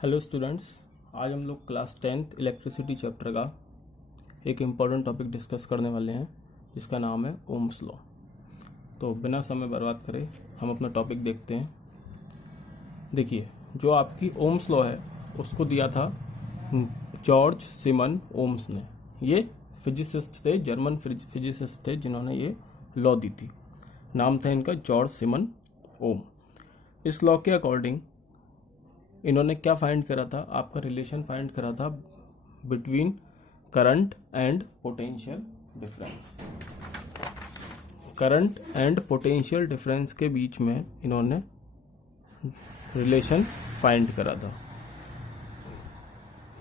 Hello students, आज हम लोग क्लास 10th इलेक्ट्रिसिटी चैप्टर का एक इम्पॉर्टेंट टॉपिक डिस्कस करने वाले हैं जिसका नाम है ओम्स लॉ। तो बिना समय बर्बाद करे हम अपना टॉपिक देखते हैं। देखिए, जो आपकी ओम्स लॉ है उसको दिया था जॉर्ज सिमन ओम्स ने। ये फिजिसिस्ट थे, जर्मन फिजिसिस्ट थे जिन्होंने ये लॉ दी थी। नाम था इनका जॉर्ज सिमन ओम। इस लॉ के अकॉर्डिंग इन्होंने क्या फाइंड करा था, आपका रिलेशन फाइंड करा था between current and potential difference. Current and potential difference के बीच में इन्होंने रिलेशन फाइंड करा था।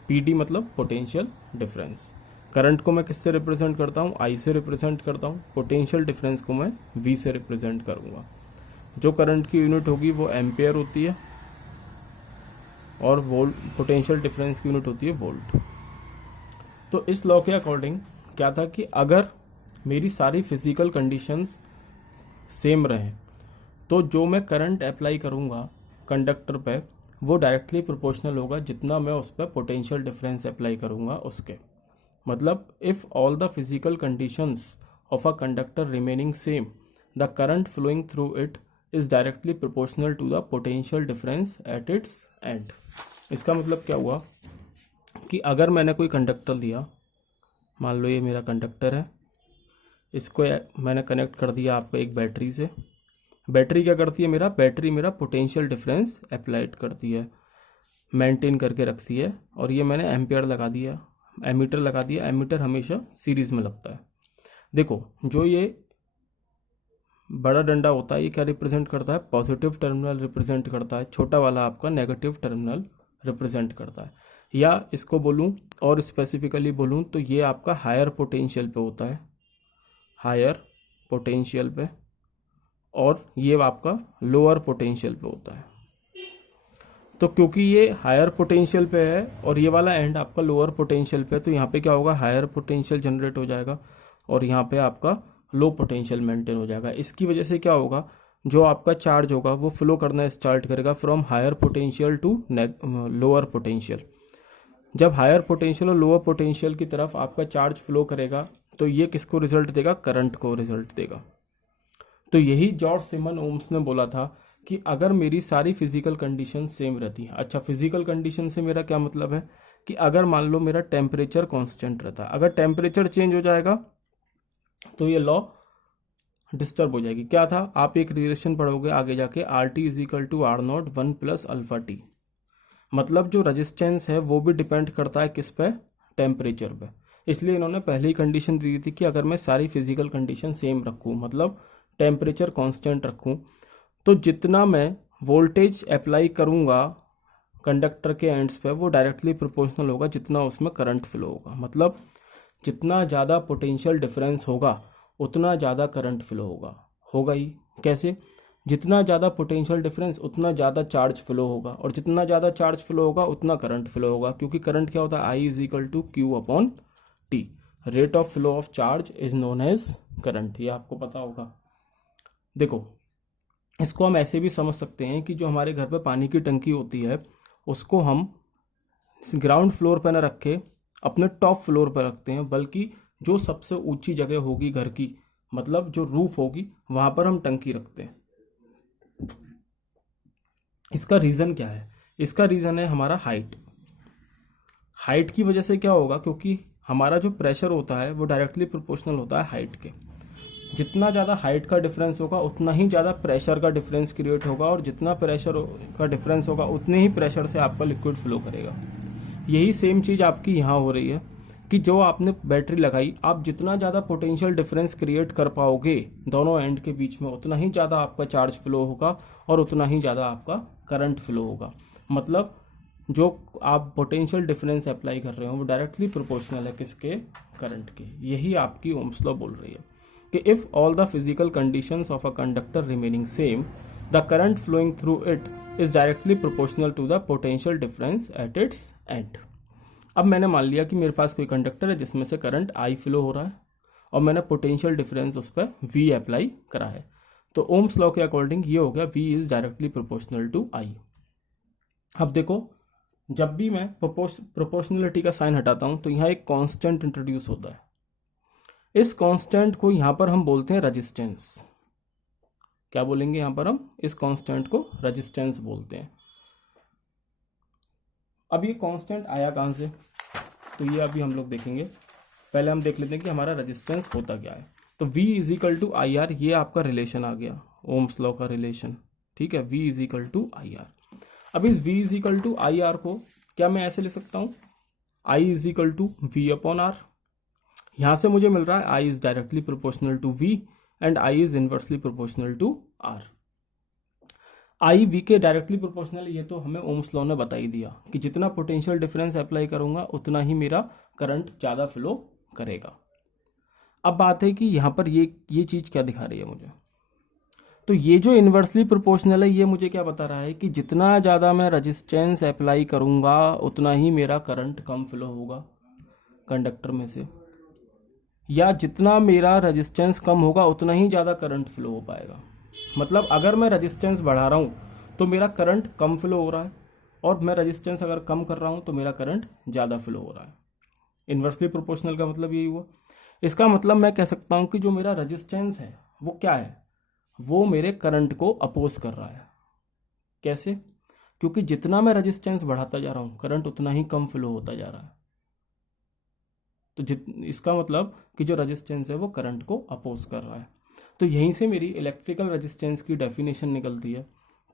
पीडी मतलब पोटेंशियल डिफरेंस। करंट को मैं किससे रिप्रेजेंट करता हूँ? आई से रिप्रेजेंट करता हूँ। पोटेंशियल डिफरेंस को मैं वी से रिप्रेजेंट करूंगा। जो करंट की यूनिट होगी वो एम्पेयर होती है और वोल्ट पोटेंशियल डिफरेंस की यूनिट होती है वोल्ट। तो इस लॉ के अकॉर्डिंग क्या था कि अगर मेरी सारी फिजिकल कंडीशंस सेम रहें तो जो मैं करंट अप्लाई करूंगा कंडक्टर पे वो डायरेक्टली प्रोपोर्शनल होगा जितना मैं उस पर पोटेंशियल डिफरेंस अप्लाई करूंगा उसके। मतलब if all the physical conditions of a conductor remaining same, the current flowing through it is directly proportional to the potential difference at its end. इसका मतलब क्या हुआ कि अगर मैंने कोई कंडक्टर लिया, मान लो ये मेरा कंडक्टर है, इसको मैंने कनेक्ट कर दिया आपको एक बैटरी से। बैटरी क्या करती है? बैटरी मेरा पोटेंशियल डिफरेंस अप्लाइड करती है, मेंटेन करके रखती है। और ये मैंने एम्पियर लगा दिया, एमीटर लगा दिया। एमीटर हमेशा सीरीज में लगता है। देखो, जो ये बड़ा डंडा होता है ये क्या रिप्रेजेंट करता है? पॉजिटिव टर्मिनल रिप्रेजेंट करता है। छोटा वाला आपका नेगेटिव टर्मिनल रिप्रेजेंट करता है। या इसको बोलूं और स्पेसिफिकली बोलूं तो ये आपका हायर पोटेंशियल पे होता है, हायर पोटेंशियल पे, और ये आपका लोअर पोटेंशियल पे होता है। तो क्योंकि ये हायर पोटेंशियल पे है और ये वाला एंड आपका लोअर पोटेंशियल पे है, तो यहाँ पे क्या होगा? हायर पोटेंशियल जनरेट हो जाएगा और यहाँ पे आपका लो पोटेंशियल मेंटेन हो जाएगा। इसकी वजह से क्या होगा? जो आपका चार्ज होगा वो फ्लो करना स्टार्ट करेगा from higher potential to lower potential. जब हायर पोटेंशियल और लोअर पोटेंशियल की तरफ आपका चार्ज फ्लो करेगा तो ये किसको रिजल्ट देगा? करंट को रिजल्ट देगा। तो यही जॉर्ज सिमन ओम्स ने बोला था कि अगर मेरी सारी फिजिकल कंडीशन सेम रहती हैं। अच्छा, फिजिकल कंडीशन से मेरा क्या मतलब है कि अगर मान लो मेरा टेम्परेचर कांस्टेंट रहता है, अगर टेम्परेचर चेंज हो जाएगा तो ये लॉ डिस्टर्ब हो जाएगी। क्या था? आप एक रिलेशन पढ़ोगे आगे जाके, R T is equal to R naught 1 plus alpha T. मतलब जो रेजिस्टेंस है वो भी डिपेंड करता है किस पे? टेम्परेचर पे। इसलिए इन्होंने पहले ही कंडीशन दी थी कि अगर मैं सारी फिजिकल कंडीशन सेम रखूँ, मतलब टेम्परेचर कांस्टेंट रखूँ, तो जितना मैं वोल्टेज अप्लाई करूँगा कंडक्टर के एंड्स पे वो डायरेक्टली प्रोपोर्शनल होगा जितना उसमें करंट फ्लो होगा। मतलब जितना ज़्यादा पोटेंशियल डिफरेंस होगा उतना ज़्यादा करंट फ्लो होगा ही। कैसे? जितना ज़्यादा पोटेंशियल डिफरेंस उतना ज़्यादा चार्ज फ्लो होगा, और जितना ज़्यादा चार्ज फ्लो होगा उतना करंट फ्लो होगा। क्योंकि करंट क्या होता है? I is equal to Q upon T. Rate of flow of charge is known as current. ये आपको पता होगा। देखो, इसको हम ऐसे भी समझ सकते हैं कि जो हमारे घर पे पानी की टंकी होती है उसको हम ग्राउंड फ्लोर पर न रखे अपने टॉप फ्लोर पर रखते हैं, बल्कि जो सबसे ऊंची जगह होगी घर की, मतलब जो रूफ होगी, वहां पर हम टंकी रखते हैं। इसका रीजन क्या है? इसका रीजन है हमारा हाइट। हाइट की वजह से क्या होगा? क्योंकि हमारा जो प्रेशर होता है वो डायरेक्टली प्रोपोर्शनल होता है हाइट के। जितना ज़्यादा हाइट का डिफरेंस होगा उतना ही ज़्यादा प्रेशर का डिफरेंस क्रिएट होगा, और जितना प्रेशर का डिफरेंस होगा उतने ही प्रेशर से आपका लिक्विड फ्लो करेगा। यही सेम चीज़ आपकी यहाँ हो रही है कि जो आपने बैटरी लगाई, आप जितना ज़्यादा पोटेंशियल डिफरेंस क्रिएट कर पाओगे दोनों एंड के बीच में उतना ही ज़्यादा आपका चार्ज फ्लो होगा और उतना ही ज़्यादा आपका करंट फ्लो होगा। मतलब जो आप पोटेंशियल डिफरेंस अप्लाई कर रहे हो वो डायरेक्टली प्रोपोर्शनल है किसके? करंट के। यही आपकी ओम्स लॉ बोल रही है कि if all the physical conditions of a conductor remaining same, the current flowing through it is directly proportional to the potential difference at its end. अब मैंने मान लिया कि मेरे पास कोई कंडक्टर है जिसमें से करंट आई फ्लो हो रहा है और मैंने पोटेंशियल डिफरेंस उस पर वी अप्लाई करा है। तो ओम्स लॉ के अकॉर्डिंग ये हो गया V is directly proportional to I. अब देखो, जब भी मैं प्रोपोर्शनलिटी का साइन हटाता हूं तो यहाँ एक कांस्टेंट इंट्रोड्यूस होता है। इस कांस्टेंट को यहाँ पर हम बोलते हैं रेजिस्टेंस। क्या बोलेंगे यहाँ पर हम? इस कांस्टेंट को रेजिस्टेंस बोलते हैं। अब ये कांस्टेंट आया कहाँ से? तो ये अभी हम लोग देखेंगे। पहले हम देख लेते हैं कि हमारा रेजिस्टेंस होता क्या है। तो V is equal to I R, ये आपका रिलेशन आ गया, ओम्स लॉ का रिलेशन। ठीक है, V is equal to I R. अब इस V is equal to I R को क्या मैं ऐसे ले सकता हूँ? I is equal to V upon R. यहां से मुझे मिल रहा है I is directly proportional to V and I is inversely proportional to R। I V के डायरेक्टली प्रोपोर्शनल, ये तो हमें ओम्स लॉ ने बता ही दिया कि जितना पोटेंशियल डिफरेंस अप्लाई करूंगा उतना ही मेरा करंट ज़्यादा फ्लो करेगा। अब बात है कि यहाँ पर ये चीज़ क्या दिखा रही है मुझे? तो ये जो इन्वर्सली प्रोपोर्शनल है ये मुझे क्या बता रहा है कि जितना ज़्यादा मैं रजिस्टेंस अप्लाई करूंगा उतना ही मेरा करंट कम फ्लो होगा कंडक्टर में से, या जितना मेरा रजिस्टेंस कम होगा उतना ही ज़्यादा करंट फ्लो हो पाएगा। मतलब अगर मैं रजिस्टेंस बढ़ा रहा हूँ तो मेरा करंट कम फ्लो हो रहा है, और मैं रजिस्टेंस अगर कम कर रहा हूँ तो मेरा करंट ज़्यादा फ्लो हो रहा है। इन्वर्सली प्रोपोर्शनल का मतलब यही हुआ। इसका मतलब मैं कह सकता हूँ कि जो मेरा रजिस्टेंस है वो क्या है? वो मेरे करंट को अपोज कर रहा है। कैसे? क्योंकि जितना मैं रजिस्टेंस बढ़ाता जा रहा हूँ करंट उतना ही कम फ्लो होता जा रहा है। तो इसका मतलब कि जो रेजिस्टेंस है वो करंट को अपोज कर रहा है। तो यहीं से मेरी इलेक्ट्रिकल रेजिस्टेंस की डेफिनेशन निकलती है।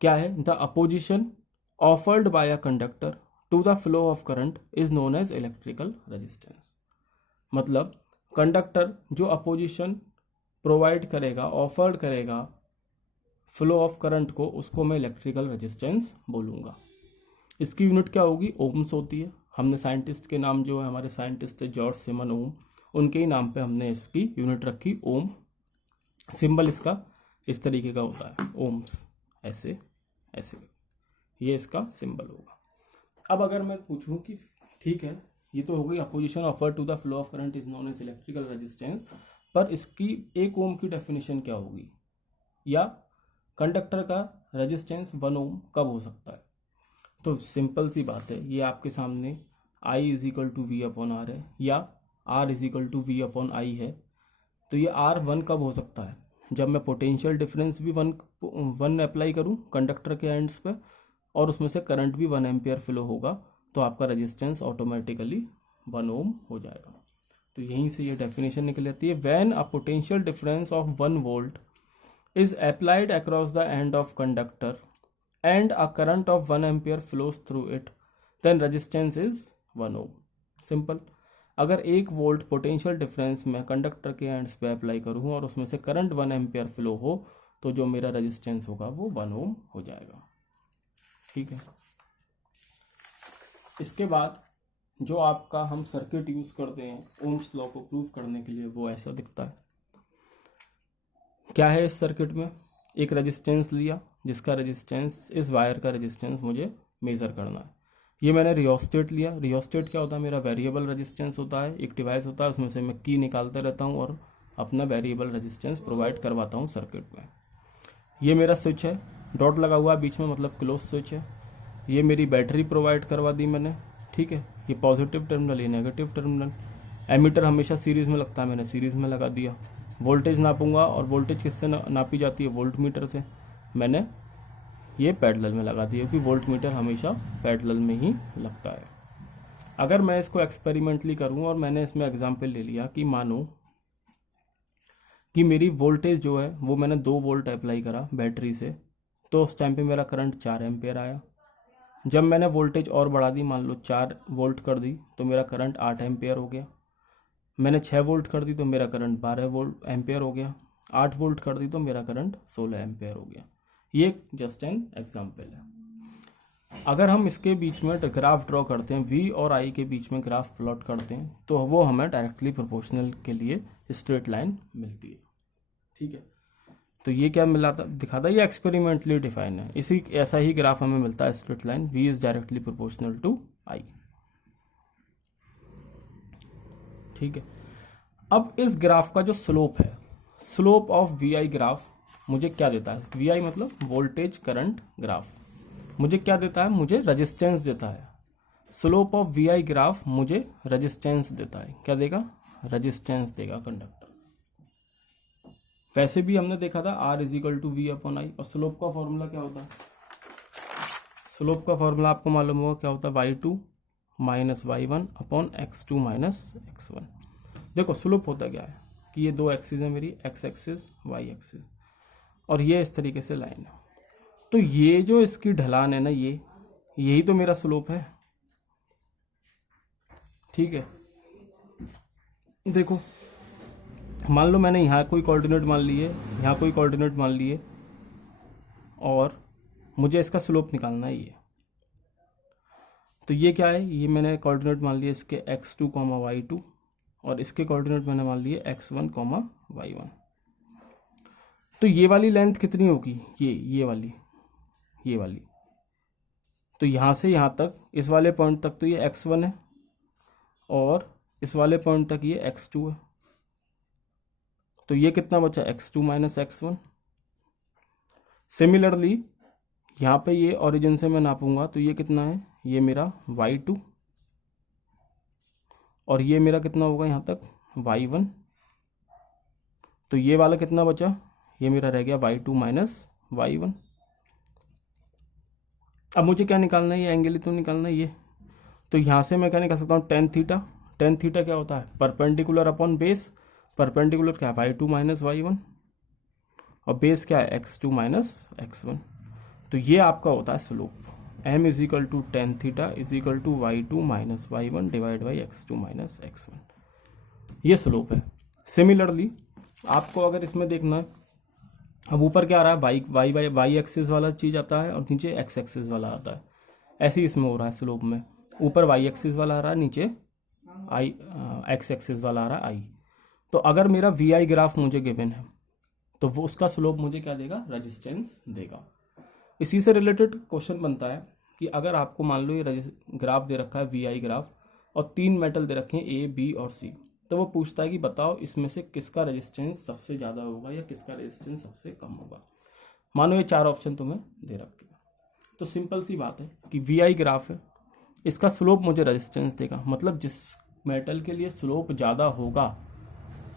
क्या है? The opposition offered by a conductor to the flow of current is known as electrical resistance. मतलब कंडक्टर जो अपोजिशन प्रोवाइड करेगा, ऑफर्ड करेगा फ्लो ऑफ करंट को, उसको मैं इलेक्ट्रिकल रेजिस्टेंस बोलूँगा। इसकी यूनिट क्या होगी? ओम्स होती है। हमने साइंटिस्ट के नाम, जो है हमारे साइंटिस्ट थे जॉर्ज सिमन ओम, उनके ही नाम पे हमने इसकी यूनिट रखी ओम। सिंबल इसका इस तरीके का होता है, ओम्स, ऐसे ऐसे, ये इसका सिंबल होगा। अब अगर मैं पूछूं कि ठीक है, ये तो हो गई opposition offer to the flow of current is known as electrical resistance, पर इसकी एक ओम की डेफिनेशन क्या होगी, या कंडक्टर का रेजिस्टेंस 1 ओम कब हो सकता है? तो सिंपल सी बात है, ये आपके सामने I is equal to V upon R है, या R is equal to V upon I है। तो ये R 1 कब हो सकता है? जब मैं पोटेंशियल डिफरेंस भी वन अप्लाई करूं कंडक्टर के एंड्स पे, और उसमें से करंट भी 1 एम्पियर फ्लो होगा, तो आपका रेजिस्टेंस ऑटोमेटिकली 1 ओम हो जाएगा। तो यहीं से ये डेफिनेशन निकल जाती है, when a potential difference of 1 volt is applied across the end of conductor and a current of 1 ampere flows through it, then resistance is 1 ohm. Simple. अगर 1 वोल्ट पोटेंशियल डिफरेंस में कंडक्टर के ends पे apply करूँ और उसमें से current 1 ampere flow हो, तो जो मेरा रेजिस्टेंस होगा वो 1 ओम हो जाएगा। ठीक है। इसके बाद जो आपका हम सर्किट यूज करते हैं ओम्स लॉ को प्रूव करने के लिए, वो ऐसा दिखता है। क्या है इस सर्किट में? एक रेजिस्टेंस लिया जिसका रेजिस्टेंस, इस वायर का रेजिस्टेंस मुझे मेज़र करना है। ये मैंने रियोस्टेट लिया। रियोस्टेट क्या होता है? मेरा वेरिएबल रेजिस्टेंस होता है, एक डिवाइस होता है, उसमें से मैं की निकालता रहता हूँ और अपना वेरिएबल रेजिस्टेंस प्रोवाइड करवाता हूँ सर्किट में। ये मेरा स्विच है, डॉट लगा हुआ है बीच में, मतलब क्लोज स्विच है। ये मेरी बैटरी प्रोवाइड करवा दी मैंने। ठीक है, ये पॉजिटिव टर्मिनल, ये नेगेटिव टर्मिनल। एमीटर हमेशा सीरीज़ में लगता है, मैंने सीरीज़ में लगा दिया। वोल्टेज नापूंगा, और वोल्टेज किससे नापी जाती है? वोल्ट मीटर से। मैंने ये पैरेलल में लगा दिया, क्योंकि वोल्ट मीटर हमेशा पैरेलल में ही लगता है। अगर मैं इसको एक्सपेरिमेंटली करूं और मैंने इसमें एग्जांपल ले लिया कि मानो कि मेरी वोल्टेज जो है वो मैंने 2 वोल्ट अप्लाई करा बैटरी से, तो उस टाइम पे मेरा करंट 4 एम्पियर आया। जब मैंने वोल्टेज और बढ़ा दी, मान लो 4 वोल्ट कर दी, तो मेरा करंट 8 एम्पियर हो गया। मैंने 6 वोल्ट कर दी तो मेरा करंट 12 वोल्ट एम्पियर हो गया। 8 वोल्ट कर दी तो मेरा करंट 16 एम्पियर हो गया। ये जस्ट एन एग्जांपल है। अगर हम इसके बीच में ग्राफ ड्रॉ करते हैं, V और I के बीच में ग्राफ प्लॉट करते हैं, तो वो हमें डायरेक्टली प्रोपोर्शनल के लिए स्ट्रेट लाइन मिलती है। ठीक है, तो ये क्या मिलाता दिखाता है? ये एक्सपेरिमेंटली डिफाइन है। इसी ऐसा ही ग्राफ हमें मिलता है straight line, V is directly proportional to I। ठीक है। अब इस ग्राफ का जो स्लोप है, स्लोप ऑफ VI ग्राफ मुझे क्या देता है? VI मतलब वोल्टेज करंट ग्राफ मुझे क्या देता है? मुझे रेजिस्टेंस देता है। Slope of V I graph मुझे रेजिस्टेंस देता है। क्या देगा? रेजिस्टेंस देगा कंडक्टर। वैसे भी हमने देखा था R is equal to V upon I, और स्लोप का फॉर्मूला क्या होता है? स्लोप का फॉर्मूला आपको मालूम होगा क्या होता है? Y two minus y one upon x two minus x one. देखो स्लोप होता क्या है कि ये दो एक्सिस है मेरी, एक्स एक्सिस वाई एक्सिस, और ये इस तरीके से लाइन है। तो ये जो इसकी ढलान है ना, ये यही तो मेरा स्लोप है। ठीक है, देखो मान लो मैंने यहाँ कोई कोऑर्डिनेट मान लिए, यहाँ कोई कोऑर्डिनेट मान लिए, और मुझे इसका स्लोप निकालना है ये। तो ये क्या है? ये मैंने कोऑर्डिनेट मान लिए इसके x2 कॉमा वाई टू, और इसके कोऑर्डिनेट मैंने मान लिए x1 कॉमा वाई वन। तो ये वाली लेंथ कितनी होगी? ये वाली। तो यहाँ से यहाँ तक, इस वाले पॉइंट तक तो ये x1 है, और इस वाले पॉइंट तक ये x2 है। तो ये कितना बचा? x2 minus x1। सिमिलरली यहाँ पे ये ओरिजिन से मैं नापूंगा तो ये कितना है? ये मेरा y2, और ये मेरा कितना होगा यहाँ तक? y1। तो ये वाला कितना बचा? ये मेरा रह गया y2 माइनस y1। अब मुझे क्या निकालना है? ये एंगल ही तो निकालना है ये। तो यहाँ से मैं क्या निकाल सकता हूँ? Tan theta. टेन थीटा क्या होता है? Perpendicular upon base. परपेंडिकुलर क्या है? y2 माइनस y1, और बेस क्या है? x2 minus x1। तो ये आपका होता है slope. m is equal to tan theta is equal to y2 minus y1 divide by x2 minus x1। ये स्लोप है। सिमिलरली आपको अगर इसमें देखना है, अब ऊपर क्या आ रहा है? वाई एक्सिस वाला चीज आता है, और नीचे एक्स एक्सिस वाला आता है। ऐसे ही इसमें हो रहा है स्लोप में, ऊपर वाई एक्सिस वाला आ रहा है, नीचे आई एक्स एक्सिस वाला आ रहा है आई। तो अगर मेरा वी आई ग्राफ मुझे गिवन है तो वो उसका स्लोप मुझे क्या देगा? रेजिस्टेंस देगा। इसी से रिलेटेड क्वेश्चन बनता है कि अगर आपको मान लो ये ग्राफ दे रखा है वी आई ग्राफ, और तीन मेटल दे रखे हैं ए बी और सी, तो वो पूछता है कि बताओ इसमें से किसका रेजिस्टेंस सबसे ज़्यादा होगा या किसका रेजिस्टेंस सबसे कम होगा। मानो ये चार ऑप्शन तुम्हें दे रखे हैं, तो सिंपल सी बात है कि वी आई ग्राफ है, इसका स्लोप मुझे रेजिस्टेंस देगा। मतलब जिस मेटल के लिए स्लोप ज़्यादा होगा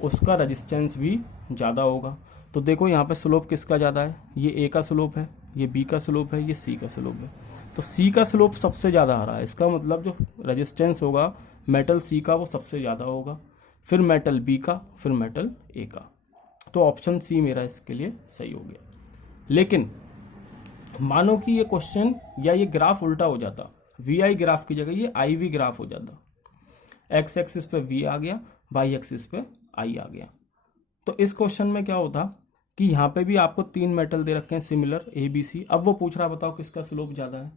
उसका रेजिस्टेंस भी ज़्यादा होगा। तो देखो यहाँ पे स्लोप किसका ज़्यादा है? ये ए का स्लोप है, ये बी का स्लोप है, ये सी का स्लोप है। तो सी का स्लोप सबसे ज़्यादा आ रहा है, इसका मतलब जो रेजिस्टेंस होगा मेटल सी का वो सबसे ज़्यादा होगा, फिर मेटल बी का, फिर मेटल ए का। तो ऑप्शन सी मेरा इसके लिए सही हो गया। लेकिन मानो कि ये क्वेश्चन या ये ग्राफ उल्टा हो जाता, वी आई ग्राफ की जगह ये आई वी ग्राफ हो जाता। एक्स एक्सिस पे वी आ गया, वाई एक्सिस पे आई आ गया। तो इस क्वेश्चन में क्या होता कि यहाँ पे भी आपको तीन मेटल दे रखे हैं सिमिलर ए बी सी, अब वो पूछ रहा बताओ किसका स्लोप ज़्यादा है।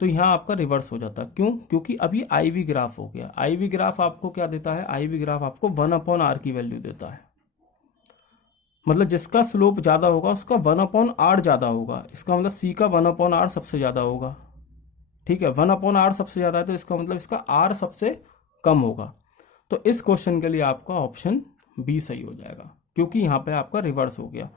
तो यहाँ आपका रिवर्स हो जाता। क्यों? क्योंकि अभी आई वी ग्राफ हो गया। आई वी ग्राफ आपको क्या देता है? आई वी ग्राफ आपको 1/r की वैल्यू देता है। मतलब जिसका स्लोप ज़्यादा होगा उसका 1/r ज़्यादा होगा। इसका मतलब सी का 1/r सबसे ज़्यादा होगा। ठीक है, 1/r सबसे ज़्यादा है तो इसका मतलब इसका r सबसे कम होगा। तो इस क्वेश्चन के लिए आपका ऑप्शन बी सही हो जाएगा, क्योंकि यहाँ पे आपका रिवर्स हो गया।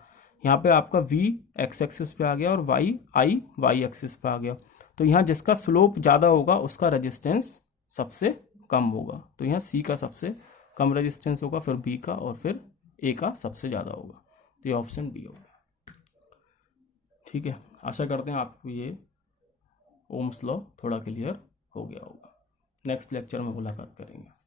यहाँ पे आपका v एक्स एक्सिस पे आ गया और आई वाई एक्सिस पे आ गया। तो यहाँ जिसका स्लोप ज़्यादा होगा उसका रेजिस्टेंस सबसे कम होगा। तो यहाँ सी का सबसे कम रेजिस्टेंस होगा, फिर बी का, और फिर ए का सबसे ज़्यादा होगा। तो ये ऑप्शन बी होगा। ठीक है, आशा करते हैं आपको ये ओम्स लॉ थोड़ा क्लियर हो गया होगा। नेक्स्ट लेक्चर में मुलाकात करेंगे।